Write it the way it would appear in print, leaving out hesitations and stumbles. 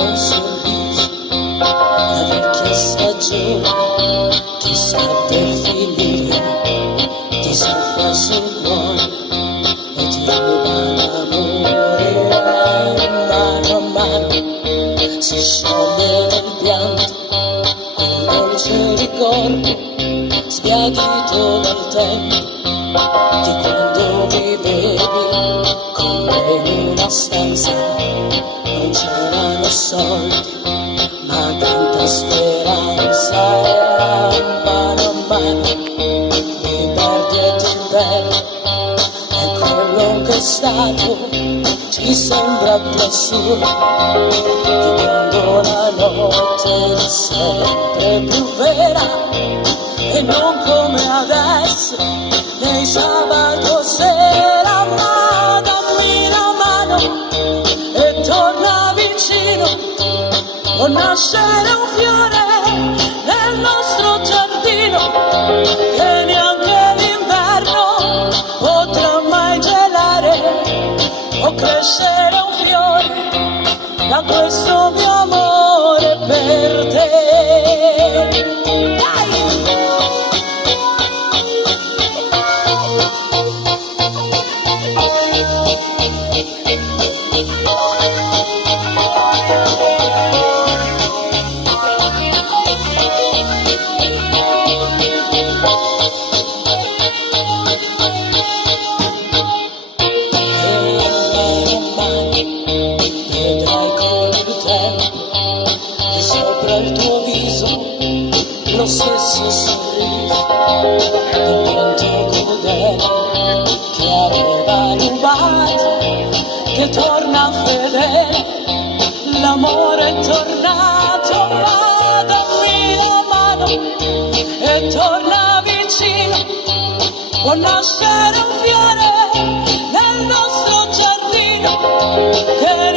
un sorriso, la vecchia stagione che sta per finire, ti soffia sul cuore e ti ruba l'amore. Mano a mano si scioglie nel pianto quel dolce ricordo sbiadito dal tempo di quando vivevi con me in una stanza. Non c'erano soldi ma tanta speranza, e mano a mano mi perdi e ti perdi, e quello che è stato ci sembra più assurdo di quando la notte è sempre più vera e non come adesso nei sabato sera. Ma dammi la mano e torna vicino, può nascere un fiore nel nostro giardino che neanche l'inverno potrà mai gelare, può crescere un fiore da questo mio amore per te. Sopra il tuo viso lo stesso sorriso di quanto crudele che aveva rubato, che torna fedele, l'amore è tornato. Ma dammi la mano e torna vicino, può nascere un fiore nel nostro giardino che